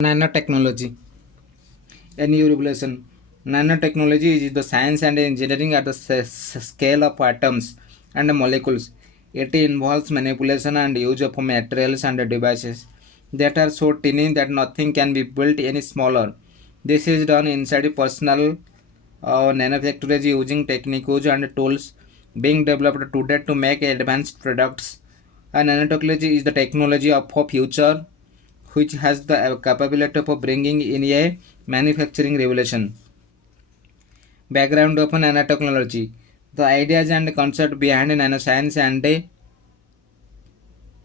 Nanotechnology, a new revolution. Nanotechnology is the science and engineering at the scale of atoms and molecules. It involves manipulation and use of materials and devices that are so tiny that nothing can be built any smaller. This is done inside a personal nanofactories using techniques and tools being developed today to make advanced products. And nanotechnology is the technology of future which has the capability of bringing in a manufacturing revolution. Background of nanotechnology. The ideas and concept behind nanoscience and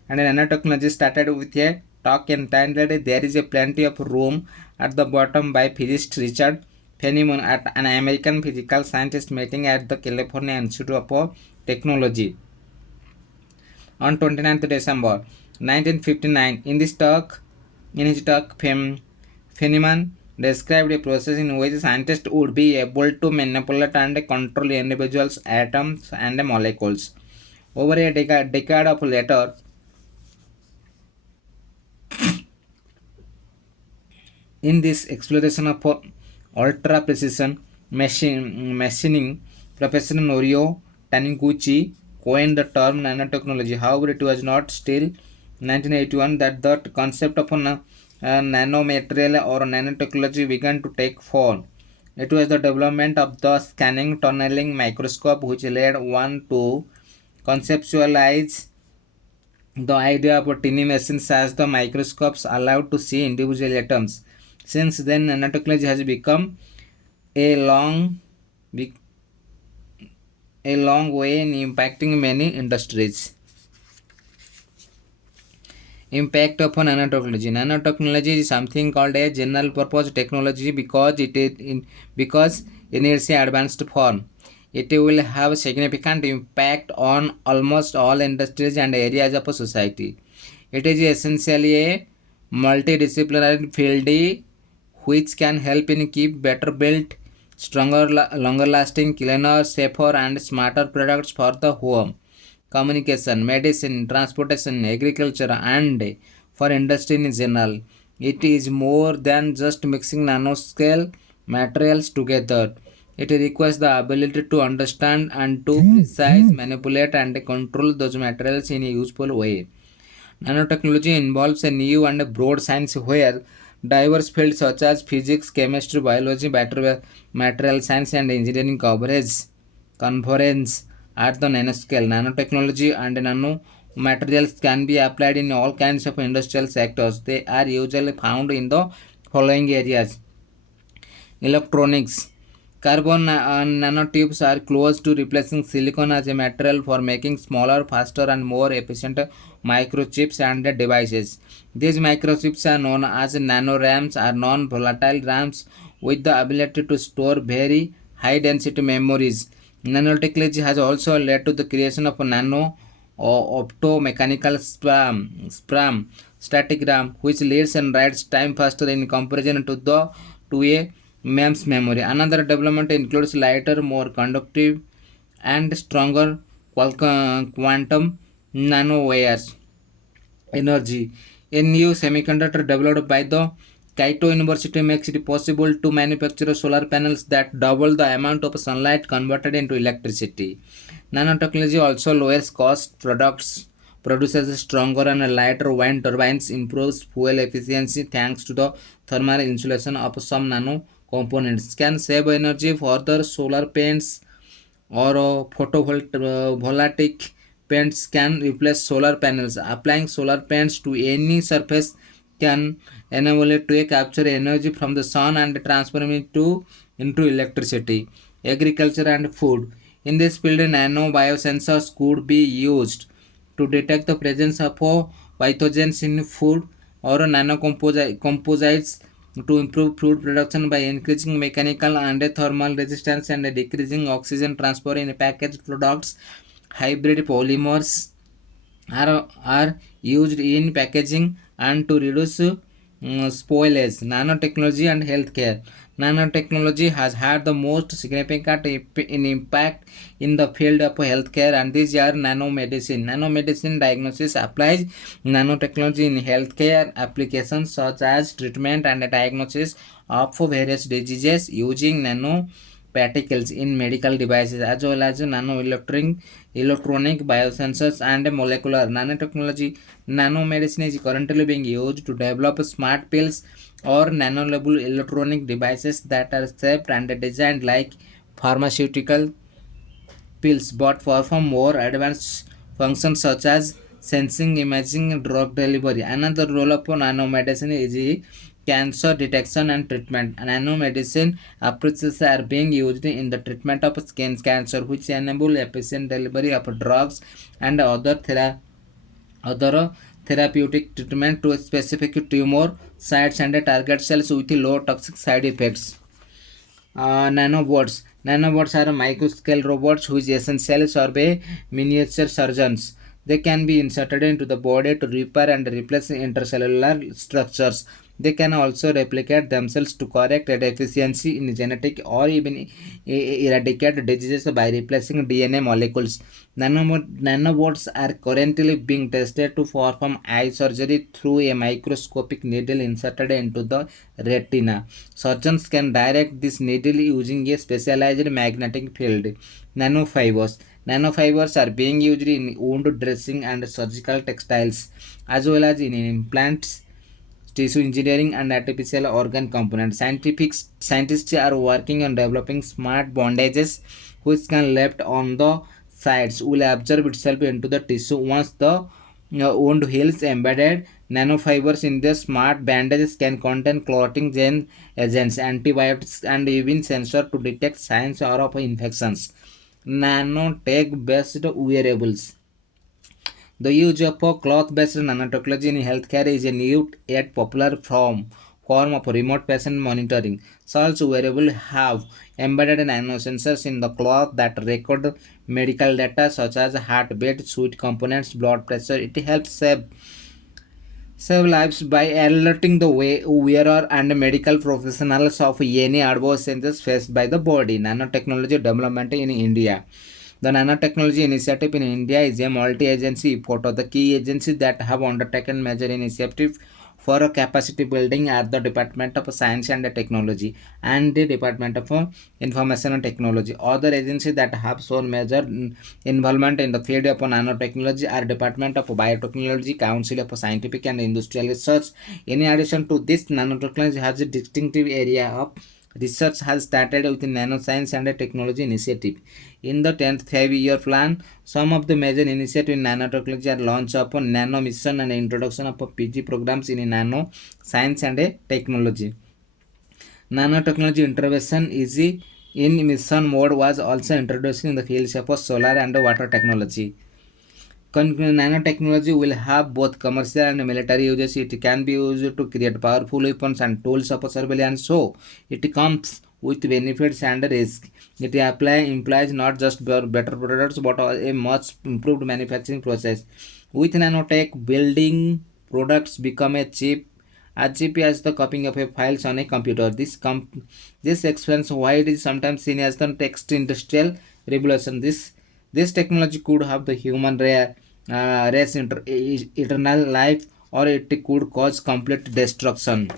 nanotechnology started with a talk entitled There is a Plenty of Room at the Bottom by physicist Richard Feynman at an American physical scientist meeting at the California Institute of Technology on 29th December 1959. In his talk, Feynman described a process in which scientists would be able to manipulate and control individuals, atoms, and molecules. Over a decade of later, in this exploration of ultra precision machining, Professor Norio Taniguchi coined the term nanotechnology. However, it was not still 1981 that the concept of nanomaterial or nanotechnology began to take form. It was the development of the scanning tunneling microscope which led one to conceptualize the idea of tiny machines as the microscopes allowed to see individual atoms. Since then, nanotechnology has become a long, a long way in impacting many industries. Impact of nanotechnology. Nanotechnology is something called a general purpose technology because in its advanced form, it will have significant impact on almost all industries and areas of society. It is essentially a multidisciplinary field which can help in keep better built, stronger, longer lasting, cleaner, safer and smarter products for the home, communication, medicine, transportation, agriculture and for industry in general. It is more than just mixing nanoscale materials together. It requires the ability to understand and to precise, manipulate and control those materials in a useful way. Nanotechnology involves a new and broad science where diverse fields such as physics, chemistry, biology, material science, and engineering conference at the nanoscale. Nanotechnology and nanomaterials can be applied in all kinds of industrial sectors. They are usually found in the following areas: electronics. Carbon nanotubes are close to replacing silicon as a material for making smaller, faster, and more efficient microchips and devices. These microchips are known as nanorams or non-volatile RAMs with the ability to store very high density memories. Nanotechnology has also led to the creation of nano optomechanical static RAM, which leads and writes time faster in comparison to a MEMS memory. Another development includes lighter, more conductive, and stronger quantum nanowires energy. A new semiconductor developed by the Kaito University makes it possible to manufacture solar panels that double the amount of sunlight converted into electricity. Nanotechnology also lowers cost products, produces stronger and lighter wind turbines, improves fuel efficiency thanks to the thermal insulation of some nano components, can save energy further. Solar paints or photovoltaic paints can replace solar panels. Applying solar paints to any surface can enable it to capture energy from the sun and transform it into electricity. Agriculture and food. In this field, nano biosensors could be used to detect the presence of pathogens in food or composites to improve food production by increasing mechanical and thermal resistance and decreasing oxygen transfer in packaged products. Hybrid polymers are used in packaging and to reduce spoilage. Nanotechnology and healthcare. Nanotechnology has had the most significant in impact in the field of healthcare, and these are nanomedicine. Nanomedicine diagnosis applies nanotechnology in healthcare applications such as treatment and diagnosis of various diseases using nanoparticles in medical devices as well as electronic biosensors and molecular nanotechnology. Nanomedicine is currently being used to develop smart pills or nano-level electronic devices that are shaped and designed like pharmaceutical pills but perform more advanced functions such as sensing, imaging, drug delivery. Another role of nanomedicine is cancer detection and treatment. Nanomedicine approaches are being used in the treatment of skin cancer, which enable efficient delivery of drugs and other therapeutic treatment to specific tumor sites and target cells with low toxic side effects. Nanobots. Nanobots are microscale robots whose essentially serve miniature surgeons. They can be inserted into the body to repair and replace intercellular structures. They can also replicate themselves to correct a deficiency in genetic or even eradicate diseases by replacing DNA molecules. Nanobots are currently being tested to perform eye surgery through a microscopic needle inserted into the retina. Surgeons can direct this needle using a specialized magnetic field. Nanofibers. Nanofibers are being used in wound dressing and surgical textiles, as well as in implants, tissue engineering, and artificial organ components. Scientists are working on developing smart bandages which can left on the sides will absorb itself into the tissue once the wound heals. Embedded nanofibers in the smart bandages can contain clotting agents, antibiotics, and even sensor to detect signs or of infections. Nanotech based wearables. The use of cloth-based nanotechnology in healthcare is a new yet popular form of remote patient monitoring. Such wearables have embedded nanosensors in the cloth that record medical data such as heartbeat, sweat components, blood pressure. It helps save lives by alerting the wearer and medical professionals of any adverse changes faced by the body. Nanotechnology development in India. The Nanotechnology Initiative in India is a multi-agency effort of the key agencies that have undertaken major initiatives for capacity building at the Department of Science and Technology and the Department of Information and Technology. Other agencies that have shown major involvement in the field of nanotechnology are Department of Biotechnology, Council of Scientific and Industrial Research. In addition to this, nanotechnology has a distinctive area of research has started with the Nanoscience and Technology Initiative. In the 10th 5-year plan, some of the major initiatives in nanotechnology are launch of nano mission and introduction of PG programs in nano science and technology. Nanotechnology intervention is in mission mode was also introduced in the fields of solar and water technology. Nanotechnology will have both commercial and military uses. It can be used to create powerful weapons and tools of surveillance. So it comes with benefits and risk. Implies not just better products but a much improved manufacturing process. With nanotech, building products become a cheap as cheap as the copying of a files on a computer. This explains why it is sometimes seen as the text industrial revolution. This technology could have the human race eternal life, or it could cause complete destruction.